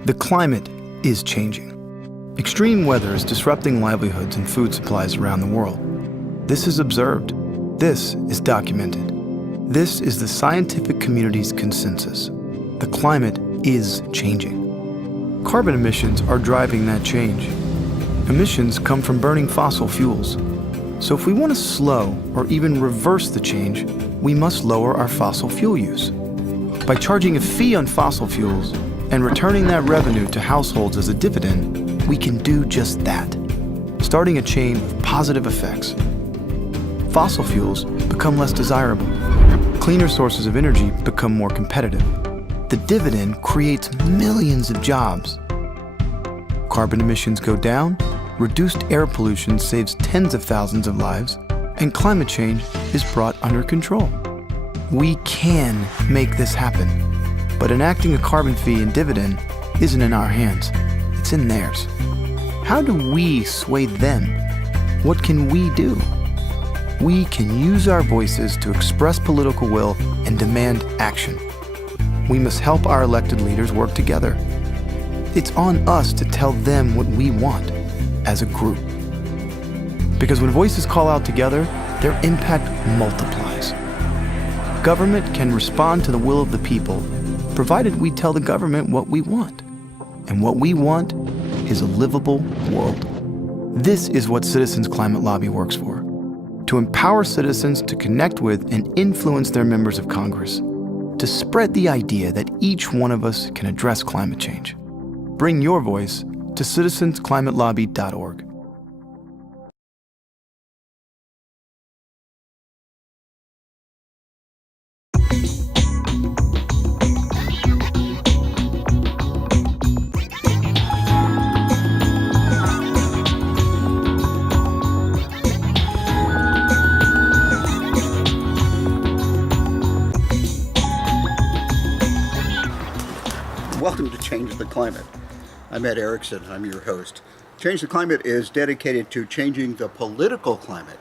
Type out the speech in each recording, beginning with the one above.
The climate is changing. Extreme weather is disrupting livelihoods and food supplies around the world. This is observed. This is documented. This is the scientific community's consensus. The climate is changing. Carbon emissions are driving that change. Emissions come from burning fossil fuels. So if we want to slow or even reverse the change, we must lower our fossil fuel use. By charging a fee on fossil fuels and returning that revenue to households as a dividend, we can do just that, starting a chain of positive effects. Fossil fuels become less desirable. Cleaner sources of energy become more competitive. The dividend creates millions of jobs. Carbon emissions go down, reduced air pollution saves tens of thousands of lives, and climate change is brought under control. We can make this happen, but enacting a carbon fee and dividend isn't in our hands, it's in theirs. How do we sway them? What can we do? We can use our voices to express political will and demand action. We must help our elected leaders work together. It's on us to tell them what we want as a group. Because when voices call out together, their impact multiplies. Government can respond to the will of the people, provided we tell the government what we want. And what we want is a livable world. This is what Citizens Climate Lobby works for: to empower citizens to connect with and influence their members of Congress, to spread the idea that each one of us can address climate change. Bring your voice to citizensclimatelobby.org. Welcome to Change the Climate. I'm Ed Erickson, I'm your host. Change the Climate is dedicated to changing the political climate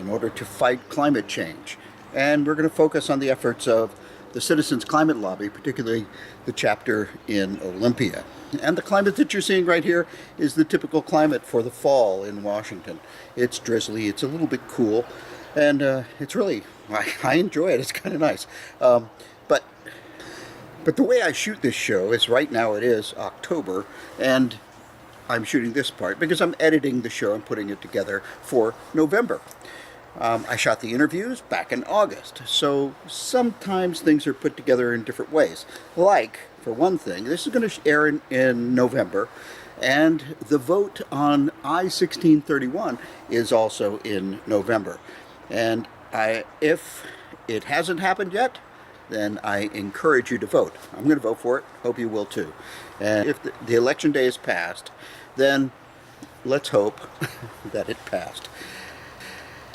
in order to fight climate change. And we're going to focus on the efforts of the Citizens Climate Lobby, particularly the chapter in Olympia. And the climate that you're seeing right here is the typical climate for the fall in Washington. It's drizzly, it's a little bit cool, and it's really, I enjoy it, it's kind of nice. But the way I shoot this show is right now it is October, and I'm shooting this part because I'm editing the show and putting it together for November. I shot the interviews back in August, so sometimes things are put together in different ways. Like, for one thing, this is going to air in November, and the vote on I-1631 is also in November. And if it hasn't happened yet, then I encourage you to vote. I'm going to vote for it. Hope you will too. And if the election day is passed, then let's hope that it passed.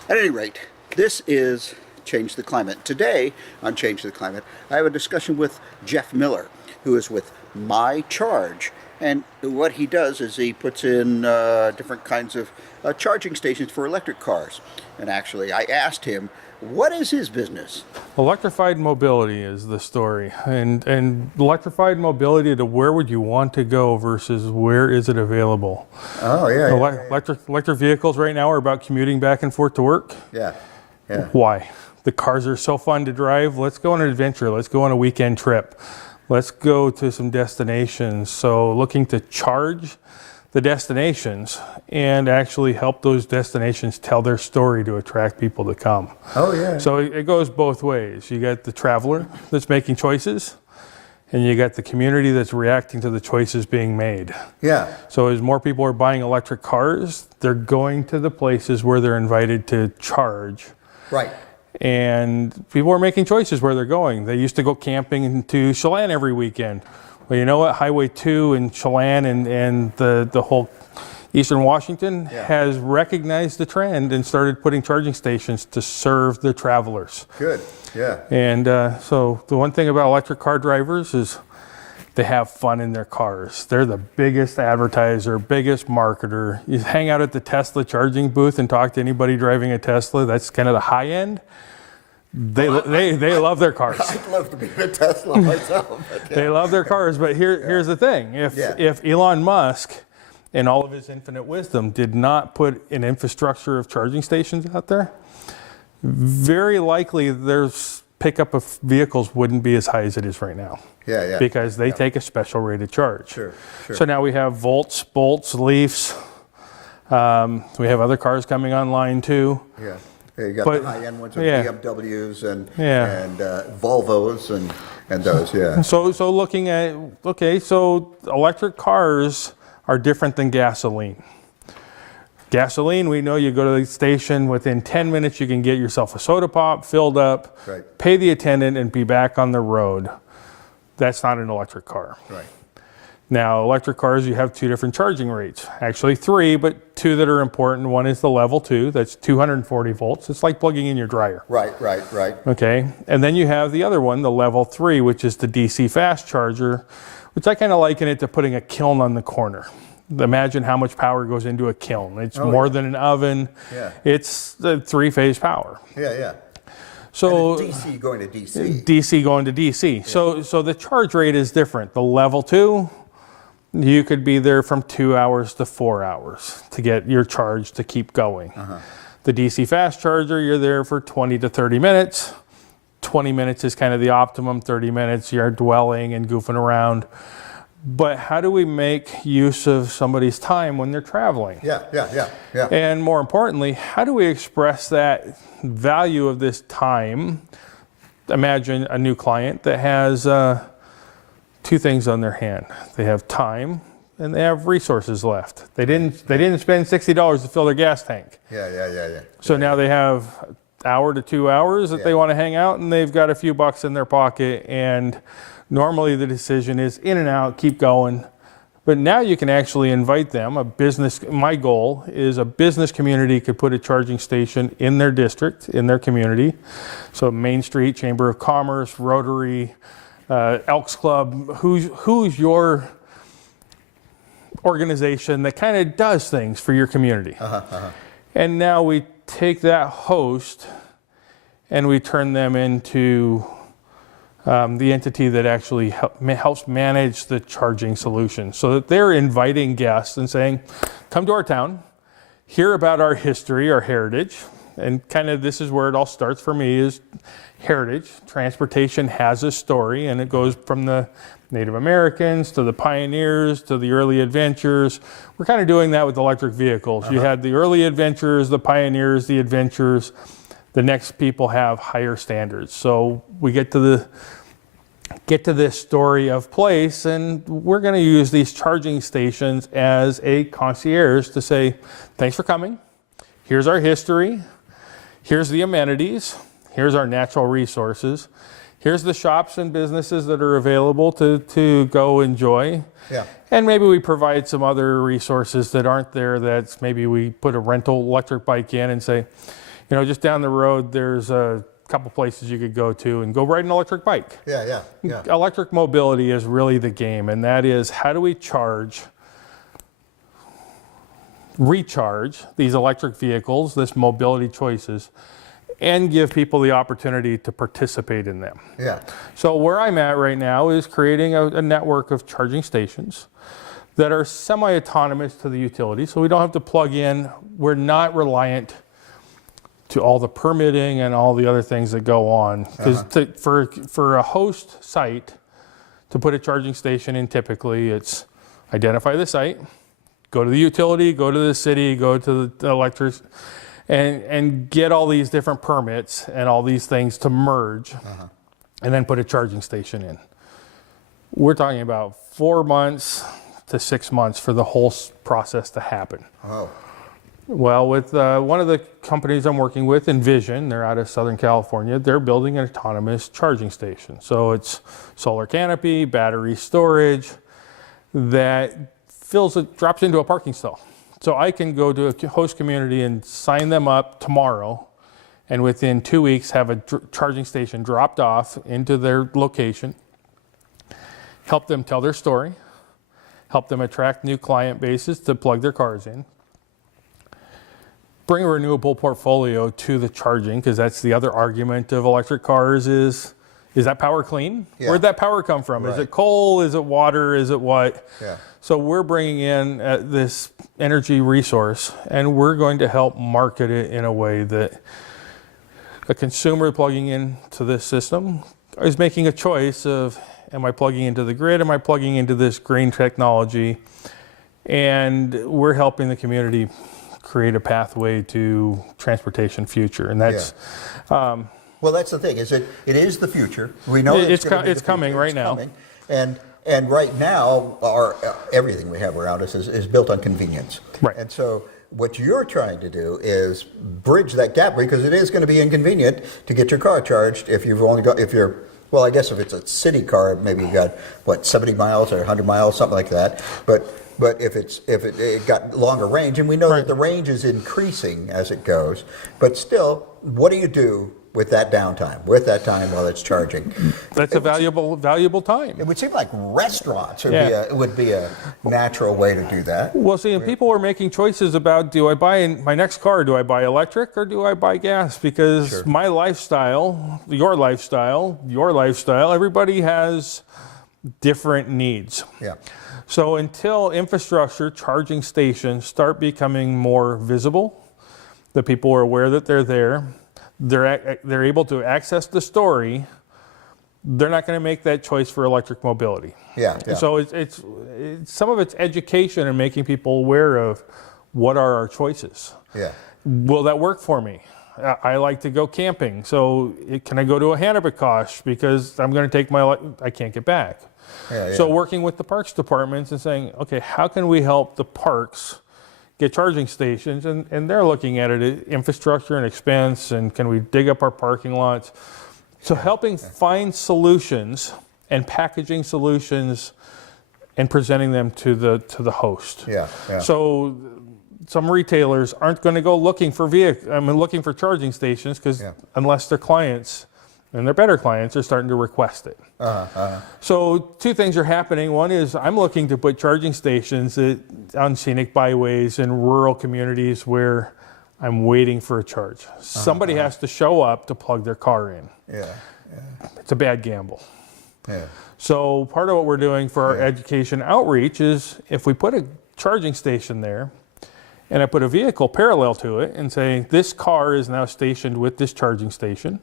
At any rate, this is Change the Climate. Today on Change the Climate, I have a discussion with Jeff Miller, who is with My Charge. And what he does is he puts in different kinds of charging stations for electric cars. And actually, I asked him, what is his business? Electrified mobility is the story, and electrified mobility to where would you want to go versus where is it available. Oh, yeah. Electric vehicles right now are about commuting back and forth to work. Yeah. Why? The cars are so fun to drive. Let's go on an adventure. Let's go on a weekend trip. Let's go to some destinations. So looking to charge the destinations and actually help those destinations tell their story to attract people to come. Oh, yeah. So it goes both ways. You got the traveler that's making choices, and you got the community that's reacting to the choices being made. Yeah. So as more people are buying electric cars, they're going to the places where they're invited to charge. Right. And people are making choices where they're going. They used to go camping to Chelan every weekend. Well, you know what? Highway 2 and Chelan and the whole Eastern Washington has recognized the trend and started putting charging stations to serve the travelers. Good, yeah. And so the one thing about electric car drivers is they have fun in their cars. They're the biggest advertiser, biggest marketer. You hang out at the Tesla charging booth and talk to anybody driving a Tesla, that's kind of the high end. they love their cars. I'd love to be in a Tesla myself. But, They love their cars, but here's the thing. If Elon Musk, in all of his infinite wisdom, did not put an infrastructure of charging stations out there, very likely their pickup of vehicles wouldn't be as high as it is right now. Yeah. Because they take a special rated charge. Sure. So now we have Volts, Bolts, Leafs. We have other cars coming online too. Yeah. You got the high-end ones with BMWs and Volvos and those, yeah. So looking at, so electric cars are different than gasoline. Gasoline, we know you go to the station, within 10 minutes you can get yourself a soda pop, filled up, pay the attendant and be back on the road. That's not an electric car. Right. Now, electric cars, you have two different charging rates. Actually three, but two that are important. One is the level 2, that's 240 volts. It's like plugging in your dryer. Right. Okay, and then you have the other one, the level 3, which is the DC fast charger, which I kind of liken it to putting a kiln on the corner. Imagine how much power goes into a kiln. It's more than an oven. Yeah. It's the 3-phase power. Yeah. So and DC going to DC. DC going to DC. Yeah. So the charge rate is different. The level 2, you could be there from 2 hours to 4 hours to get your charge to keep going. The DC fast charger, you're there for 20 to 30 minutes. 20 minutes is kind of the optimum. 30 minutes, you're dwelling and goofing around. But how do we make use of somebody's time when they're traveling? Yeah. And more importantly, how do we express that value of this time? Imagine a new client that has two things on their hand. They have time and they have resources left. They didn't spend $60 to fill their gas tank. Yeah. So now they have an hour to 2 hours that they want to hang out, and they've got a few bucks in their pocket, and normally the decision is in and out, keep going. But now you can actually invite them. My goal is a business community could put a charging station in their district, in their community. So Main Street, Chamber of Commerce, Rotary, Elks Club, who's your organization that kind of does things for your community. And now we take that host and we turn them into the entity that actually helps manage the charging solution, so that they're inviting guests and saying, come to our town, hear about our history, our heritage. And kind of this is where it all starts for me, is heritage. Transportation has a story, and it goes from the Native Americans to the pioneers to the early adventurers. We're kind of doing that with electric vehicles. You had the early adventurers, the pioneers, the adventurers. The next people have higher standards. So we get to this story of place, and we're going to use these charging stations as a concierge to say, thanks for coming. Here's our history. Here's the amenities. Here's our natural resources. Here's the shops and businesses that are available to go enjoy. Yeah. And maybe we provide some other resources that aren't there. That's maybe we put a rental electric bike in and say, you know, just down the road, there's a couple places you could go to and go ride an electric bike. Yeah. Electric mobility is really the game, and that is, how do we recharge these electric vehicles, this mobility choices, and give people the opportunity to participate in them. Yeah. So where I'm at right now is creating a network of charging stations that are semi-autonomous to the utility, so we don't have to plug in. We're not reliant to all the permitting and all the other things that go on. Because for a host site to put a charging station in, typically it's identify the site, go to the utility, go to the city, go to the electric, and get all these different permits and all these things to merge, and then put a charging station in. We're talking about 4 months to 6 months for the whole process to happen. Oh. Well, with one of the companies I'm working with, Envision, they're out of Southern California, they're building an autonomous charging station. So it's solar canopy, battery storage that drops into a parking stall. So I can go to a host community and sign them up tomorrow, and within 2 weeks have a charging station dropped off into their location, help them tell their story, help them attract new client bases to plug their cars in, bring a renewable portfolio to the charging, because that's the other argument of electric cars is that power clean? Yeah. Where'd that power come from? Is Right. it coal? Is it water? Is it what? Yeah. So we're bringing in this energy resource, and we're going to help market it in a way that a consumer plugging into this system is making a choice of, am I plugging into the grid? Am I plugging into this green technology? And we're helping the community create a pathway to transportation future. And that's, Well, that's the thing. Is it is the future. We know It's gonna be it's the coming future. right It's now. coming. And right now, our everything we have around us is built on convenience. Right. And so what you're trying to do is bridge that gap, because it is going to be inconvenient to get your car charged if you've only got, well, I guess if it's a city car, maybe you've got, what, 70 miles or 100 miles, something like that. But if it got longer range, and we know that the range is increasing as it goes, but still, what do you do with that downtime, while it's charging? That's a valuable time. It would seem like restaurants would be a natural way to do that. Well, see, and people are making choices about, do I buy my next car, do I buy electric or do I buy gas? Because my lifestyle, your lifestyle, everybody has different needs. Yeah. So until infrastructure, charging stations start becoming more visible, that people are aware that they're there, they're able to access the story, they're not going to make that choice for electric mobility. Yeah. So it's some of it's education and making people aware of what are our choices. Yeah. Will that work for me? I like to go camping, so can I go to a Hannabakosh because I'm going to take I can't get back. Yeah. So working with the parks departments and saying, okay, how can we help the parks get charging stations? And they're looking at it, infrastructure and expense, and can we dig up our parking lots? So helping find solutions and packaging solutions and presenting them to the host. Yeah. So some retailers aren't going to go looking for charging stations, because unless their clients, and their better clients, are starting to request it. So two things are happening. One is I'm looking to put charging stations on scenic byways in rural communities where I'm waiting for a charge. Somebody has to show up to plug their car in. Yeah. It's a bad gamble. Yeah. So part of what we're doing for our education outreach is, if we put a charging station there and I put a vehicle parallel to it and say, this car is now stationed with this charging station,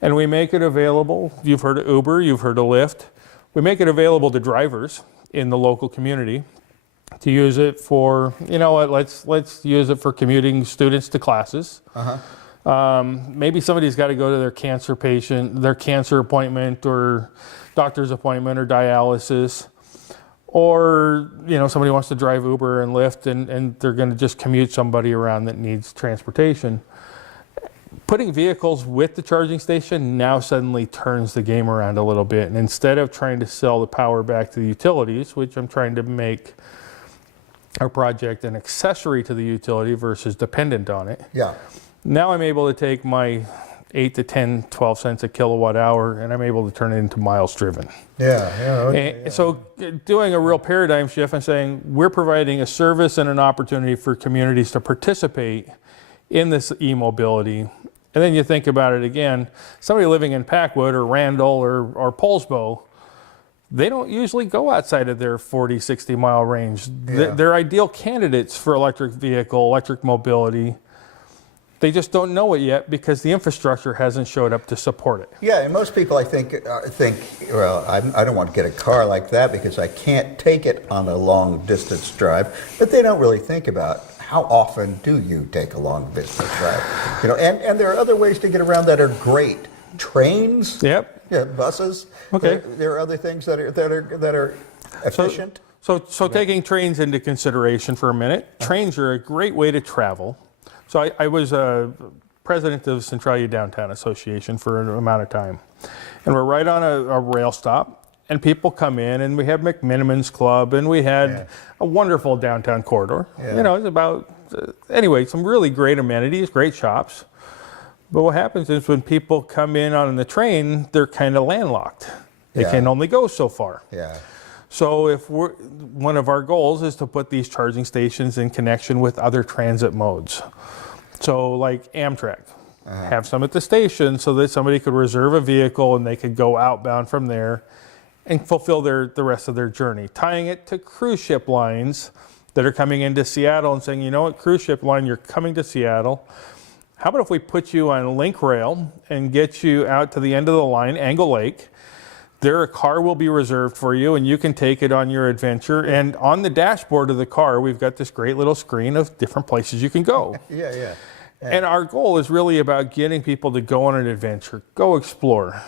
and we make it available, you've heard of Uber, you've heard of Lyft, we make it available to drivers in the local community to use it for, let's use it for commuting students to classes. Maybe somebody's got to go to their cancer appointment or doctor's appointment or dialysis, or somebody wants to drive Uber and Lyft, and they're going to just commute somebody around that needs transportation. Putting vehicles with the charging station now suddenly turns the game around a little bit, and instead of trying to sell the power back to the utilities, which I'm trying to make our project an accessory to the utility versus dependent on it. Yeah. Now I'm able to take my 8 to 10, 12 cents a kilowatt hour, and I'm able to turn it into miles driven. Yeah. So doing a real paradigm shift and saying, we're providing a service and an opportunity for communities to participate in this e-mobility. And then you think about it again, somebody living in Packwood or Randall or Poulsbo, they don't usually go outside of their 40, 60 mile range. They're ideal candidates for electric mobility. They just don't know it yet because the infrastructure hasn't showed up to support it. Yeah, and most people, I think, well, I don't want to get a car like that because I can't take it on a long distance drive. But they don't really think about how often do you take a long distance drive. And there are other ways to get around that are great. Trains. Yep. Yeah, buses. Okay. There are other things that are efficient. So taking trains into consideration for a minute, trains are a great way to travel. So I was president of Centralia Downtown Association for an amount of time. And we're right on a rail stop. And people come in, and we have McMiniman's Club, and we had a wonderful downtown corridor. Yeah. It's about, anyway, some really great amenities, great shops. But what happens is when people come in on the train, they're kind of landlocked. They can only go so far. Yeah. So one of our goals is to put these charging stations in connection with other transit modes. So like Amtrak, have some at the station so that somebody could reserve a vehicle and they could go outbound from there and fulfill the rest of their journey. Tying it to cruise ship lines that are coming into Seattle and saying, you know what, cruise ship line, you're coming to Seattle. How about if we put you on link rail and get you out to the end of the line, Angle Lake. There, a car will be reserved for you and you can take it on your adventure. And on the dashboard of the car, we've got this great little screen of different places you can go. Yeah. And our goal is really about getting people to go on an adventure, go explore.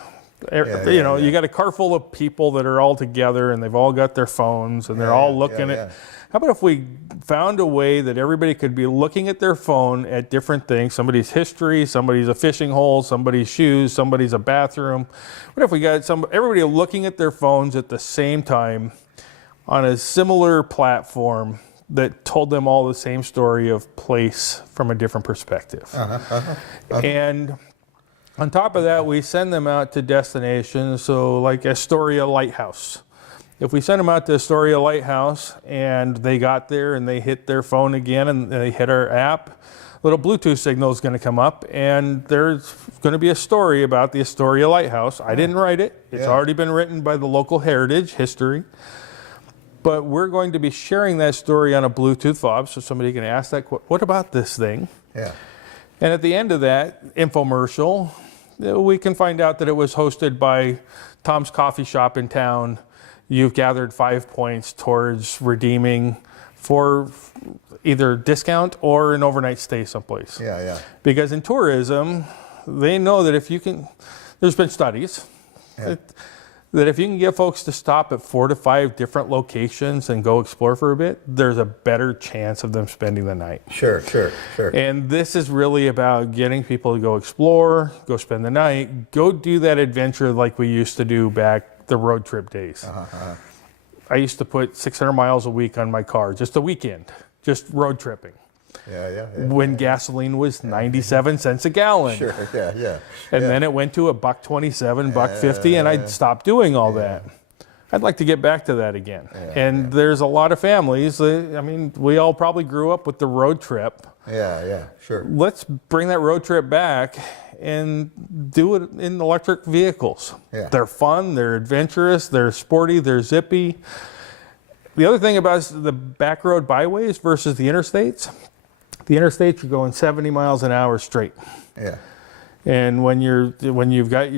You got a car full of people that are all together and they've all got their phones and they're all looking at. How about if we found a way that everybody could be looking at their phone at different things, somebody's history, somebody's a fishing hole, somebody's shoes, somebody's a bathroom. What if we got everybody looking at their phones at the same time on a similar platform that told them all the same story of place from a different perspective? And on top of that, we send them out to destinations, so like Astoria Lighthouse. If we send them out to Astoria Lighthouse and they got there and they hit their phone again and they hit our app, a little Bluetooth signal is going to come up and there's going to be a story about the Astoria Lighthouse. I didn't write it. It's already been written by the local heritage history. But we're going to be sharing that story on a Bluetooth fob so somebody can ask that, what about this thing? And at the end of that infomercial, we can find out that it was hosted by Tom's Coffee Shop in town. You've gathered 5 points towards redeeming for either discount or an overnight stay someplace. Because in tourism, they know that if you can, there's been studies that if you can get folks to stop at 4 to 5 different locations and go explore for a bit, there's a better chance of them spending the night. Sure. And this is really about getting people to go explore, go spend the night, go do that adventure like we used to do back the road trip days. I used to put 600 miles a week on my car, just a weekend, just road tripping. When gasoline was 97 cents a gallon. And then it went to $1.27, $1.50, and I stopped doing all that. I'd like to get back to that again. And there's a lot of families, I mean, we all probably grew up with the road trip. Let's bring that road trip back and do it in electric vehicles. They're fun, they're adventurous, they're sporty, they're zippy. The other thing about the back road byways versus the interstates, you're going 70 miles an hour straight. And when you've got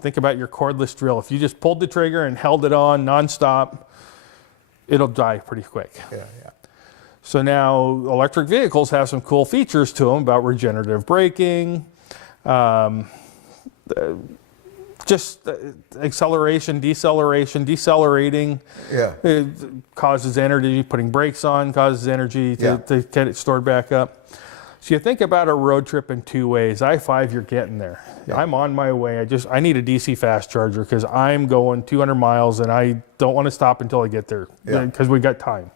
think about your cordless drill. If you just pulled the trigger and held it on nonstop, it'll die pretty quick. So now electric vehicles have some cool features to them about regenerative braking, just acceleration, decelerating. It causes energy. Putting brakes on causes energy to get it stored back up. So you think about a road trip in 2 ways. I-5, you're getting there. I'm on my way. I need a DC fast charger because I'm going 200 miles and I don't want to stop until I get there because we got time.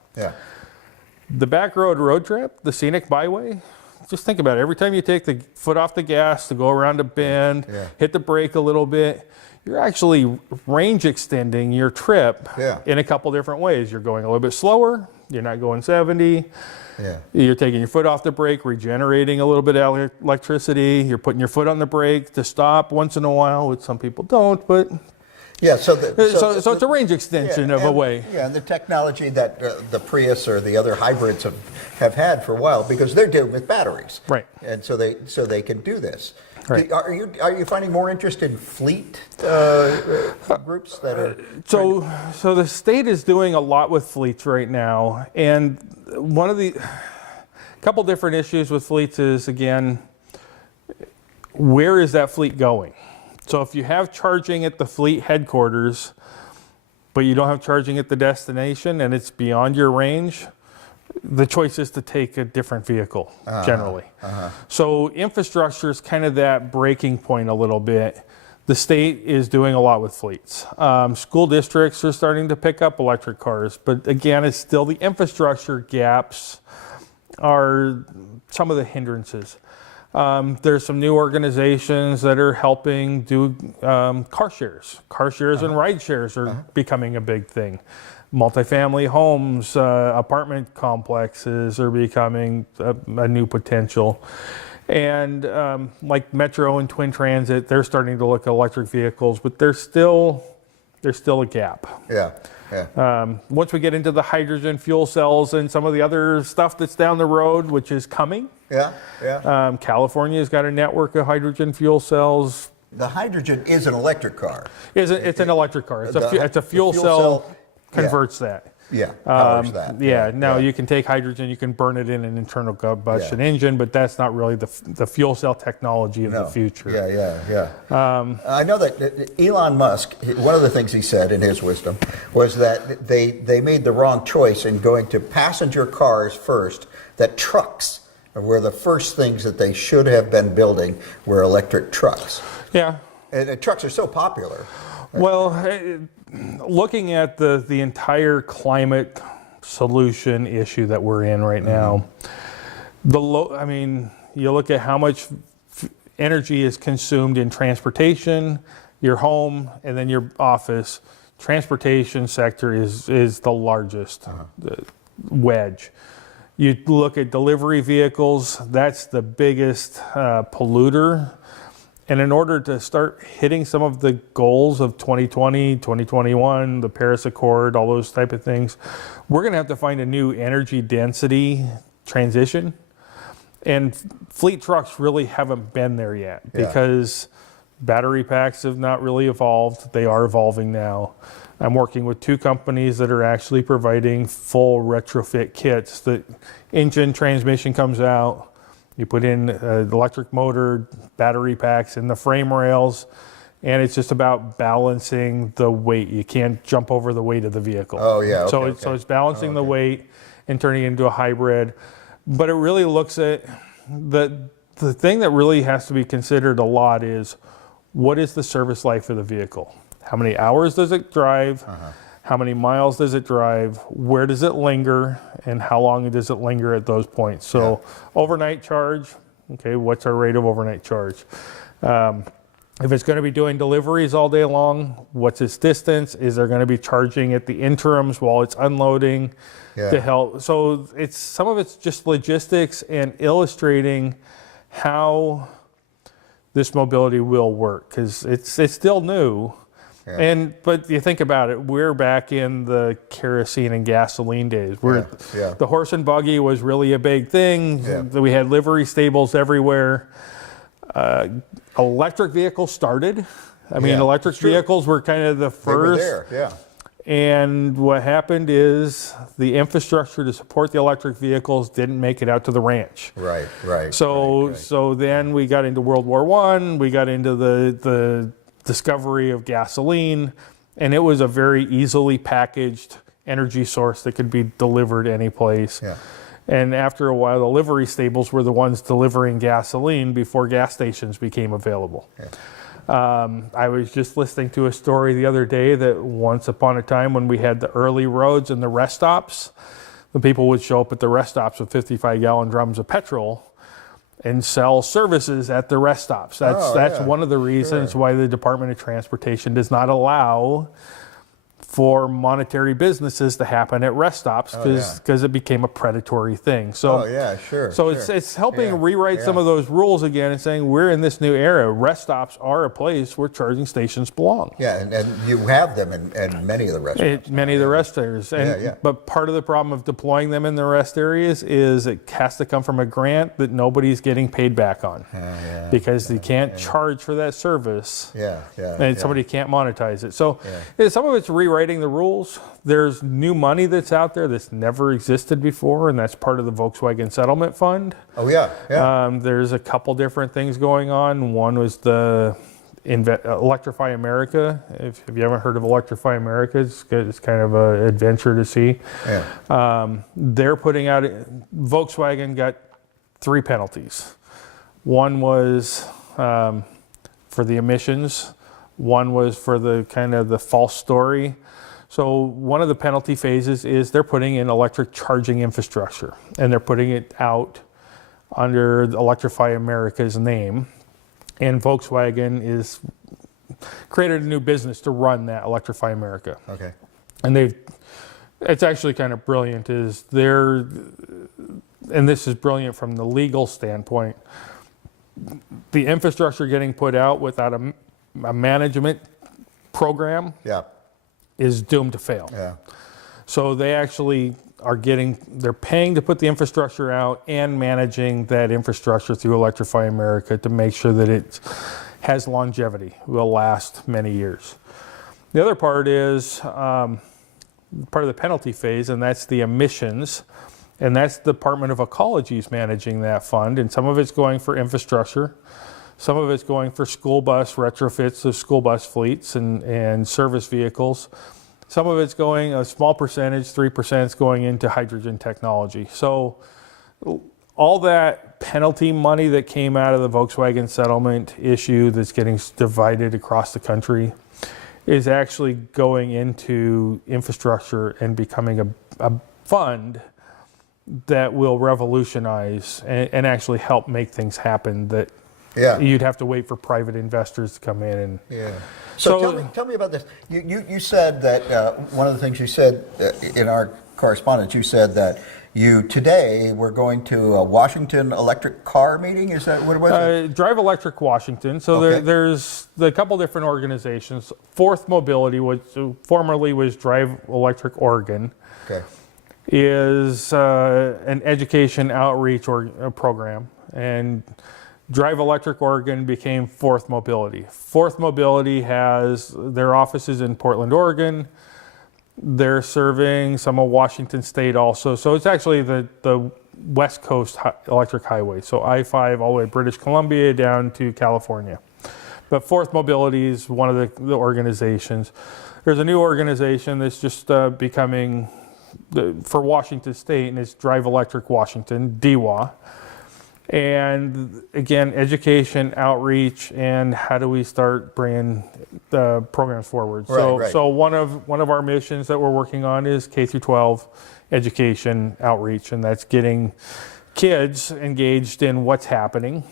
The back road trip, the scenic byway, just think about it. Every time you take the foot off the gas to go around a bend, hit the brake a little bit, you're actually range extending your trip in a couple different ways. You're going a little bit slower. You're not going 70. You're taking your foot off the brake, regenerating a little bit of electricity. You're putting your foot on the brake to stop once in a while, which some people don't, but so it's a range extension of a way. And the technology that the Prius or the other hybrids have had for a while, because they're dealing with batteries, and so they can do this. Are you finding more interest in fleet groups that are? So the state is doing a lot with fleets right now, and one of the couple different issues with fleets is, again, where is that fleet going? So if you have charging at the fleet headquarters, but you don't have charging at the destination and it's beyond your range, the choice is to take a different vehicle generally. So infrastructure is kind of that breaking point a little bit. The state is doing a lot with fleets. School districts are starting to pick up electric cars, but again, it's still the infrastructure gaps are some of the hindrances. There's some new organizations that are helping do car shares. Car shares and ride shares are becoming a big thing. Multifamily homes, apartment complexes are becoming a new potential. And like Metro and Twin Transit, they're starting to look at electric vehicles, but there's still a gap. Yeah. Yeah. Once we get into the hydrogen fuel cells and some of the other stuff that's down the road, which is coming. Yeah. Yeah. California's got a network of hydrogen fuel cells. The hydrogen is an electric car. It's an electric car. It's a fuel cell converts that. Yeah, powers that. Yeah, now you can take hydrogen, you can burn it in an internal combustion engine, but that's not really the fuel cell technology of the future. Yeah. I know that Elon Musk, one of the things he said in his wisdom was that they made the wrong choice in going to passenger cars first, that trucks were the first things that they should have been building were electric trucks. Yeah. And trucks are so popular. Well, looking at the entire climate solution issue that we're in right now, you look at how much energy is consumed in transportation, your home, and then your office. Transportation sector is the largest wedge. You look at delivery vehicles, that's the biggest polluter. And in order to start hitting some of the goals of 2020, 2021, the Paris Accord, all those type of things, we're going to have to find a new energy density transition. And fleet trucks really haven't been there yet because battery packs have not really evolved. They are evolving now. I'm working with 2 companies that are actually providing full retrofit kits. The engine transmission comes out. You put in the electric motor, battery packs, and the frame rails, and it's just about balancing the weight. You can't jump over the weight of the vehicle. Oh, yeah. So it's balancing the weight and turning it into a hybrid. But it really looks at the thing that really has to be considered a lot is what is the service life of the vehicle? How many hours does it drive? How many miles does it drive? Where does it linger? And how long does it linger at those points? So overnight charge, okay, what's our rate of overnight charge? If it's going to be doing deliveries all day long, what's its distance? Is there going to be charging at the interims while it's unloading to help? So some of it's just logistics and illustrating how this mobility will work, because it's still new. But you think about it, we're back in the kerosene and gasoline days. The horse and buggy was really a big thing. We had livery stables everywhere. Electric vehicles started. Electric vehicles were kind of the first. They were there, And what happened is the infrastructure to support the electric vehicles didn't make it out to the ranch. Right. So then we got into World War I. We got into the discovery of gasoline, and it was a very easily packaged energy source that could be delivered any place. And after a while, the livery stables were the ones delivering gasoline before gas stations became available. I was just listening to a story the other day that once upon a time when we had the early roads and the rest stops, the people would show up at the rest stops with 55-gallon drums of petrol and sell services at the rest stops. That's one of the reasons why the Department of Transportation does not allow for monetary businesses to happen at rest stops, because it became a predatory thing. So it's helping rewrite some of those rules again and saying we're in this new era. Rest stops are a place where charging stations belong. And you have them in many of the rest stops. Many of the rest areas. But part of the problem of deploying them in the rest areas is it has to come from a grant that nobody's getting paid back on. Because you can't charge for that service. And somebody can't monetize it. So some of it's rewriting the rules. There's new money that's out there that's never existed before, and that's part of the Volkswagen Settlement Fund. There's a couple different things going on. One was the Electrify America. If you haven't heard of Electrify America, it's kind of an adventure to see. They're putting out, Volkswagen got 3 penalties. One was for the emissions. One was for the kind of the false story. So one of the penalty phases is they're putting in electric charging infrastructure, and they're putting it out under Electrify America's name. And Volkswagen is created a new business to run that Electrify America. And they've It's actually kind of brilliant. Is there, and this is brilliant from the legal standpoint. The infrastructure getting put out without a management program Yeah. is doomed to fail. Yeah. So they actually they're paying to put the infrastructure out and managing that infrastructure through Electrify America to make sure that it has longevity, will last many years. The other part is part of the penalty phase, and that's the emissions. And that's the Department of Ecology is managing that fund, and some of it's going for infrastructure, some of it's going for school bus retrofits of school bus fleets and service vehicles. Some of it's going, a small percentage, 3%, is going into hydrogen technology. So all that penalty money that came out of the Volkswagen settlement issue that's getting divided across the country is actually going into infrastructure and becoming a fund that will revolutionize and actually help make things happen that you'd have to wait for private investors to come in. And So tell me about this. You said that one of the things you said in our correspondence, you said that you today were going to a Washington electric car meeting. Is that what it was? Drive Electric Washington. So there's a couple different organizations. Fourth Mobility, which formerly was Drive Electric Oregon. Okay. Is an education outreach program, and Drive Electric Oregon became Fourth Mobility. Fourth Mobility has their offices in Portland, Oregon. They're serving some of Washington State also. So it's actually the West Coast electric highway. So I-5 all the way to British Columbia down to California. But Fourth Mobility is one of the organizations. There's a new organization that's just becoming for Washington State, and it's Drive Electric Washington, DWA. And again, education, outreach, and how do we start bringing the programs forward? So one of our missions that we're working on is K through 12 education outreach, and that's getting kids engaged in what's happening.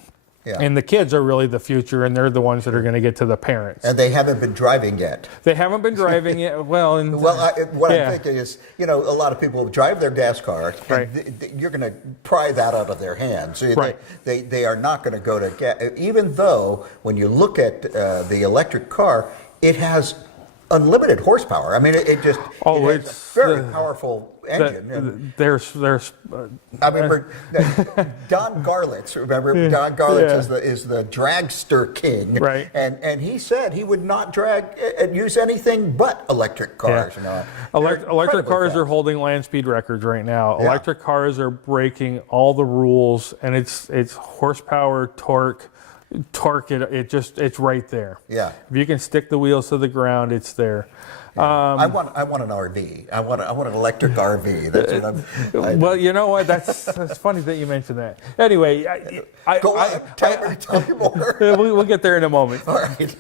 Yeah. And the kids are really the future, and they're the ones that are going to get to the parents. And they haven't been driving yet. They haven't been driving yet. Well, and what I'm thinking is, a lot of people drive their gas car, and you're going to pry that out of their hands. So they are not going to go to gas, even though when you look at the electric car, it has unlimited horsepower. I mean, it has a very powerful engine. There's I remember Don Garlitz. Remember Don Garlitz is the dragster king, right? And he said he would not use anything but electric cars. Electric cars are holding land speed records right now. Yeah. Electric cars are breaking all the rules, and it's horsepower, torque. It's right there. Yeah. If you can stick the wheels to the ground, it's there. I want an RV. I want an electric RV. That's what I'm. Well, you know what? That's funny that you mentioned that. Anyway, Tell me more. We'll get there in a moment. All right.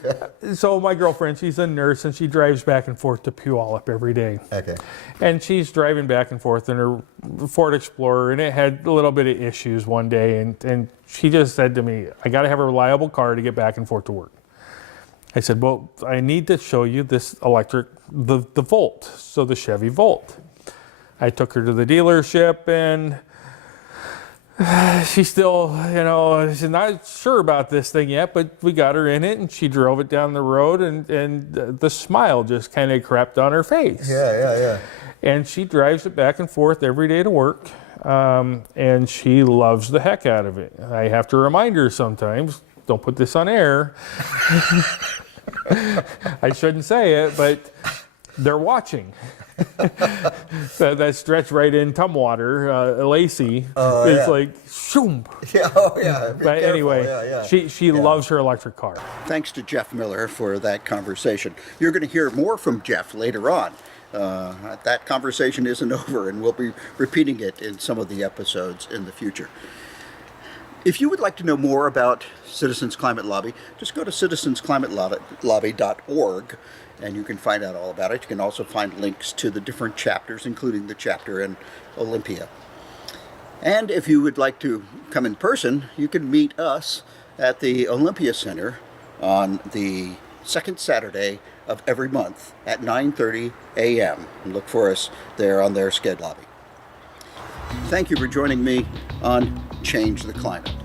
So my girlfriend, she's a nurse, and she drives back and forth to Puyallup every day. Okay. And she's driving back and forth in her Ford Explorer, and it had a little bit of issues one day, and she just said to me, I got to have a reliable car to get back and forth to work. I said, well, I need to show you this electric, the Volt, so the Chevy Volt. I took her to the dealership, and she still, she's not sure about this thing yet, but we got her in it, and she drove it down the road, and the smile just kind of crept on her face. Yeah. And she drives it back and forth every day to work, and she loves the heck out of it. I have to remind her sometimes, don't put this on air. I shouldn't say it, but they're watching. That stretch right in Tumwater, Lacey, is like, shoom. Yeah, But anyway, she loves her electric car. Thanks to Jeff Miller for that conversation. You're going to hear more from Jeff later on. That conversation isn't over, and we'll be repeating it in some of the episodes in the future. If you would like to know more about Citizens Climate Lobby, just go to citizensclimatelobby.org, and you can find out all about it. You can also find links to the different chapters, including the chapter in Olympia. And if you would like to come in person, you can meet us at the Olympia Center on the second Saturday of every month at 9:30 a.m. And look for us there on their Sked Lobby. Thank you for joining me on Change the Climate.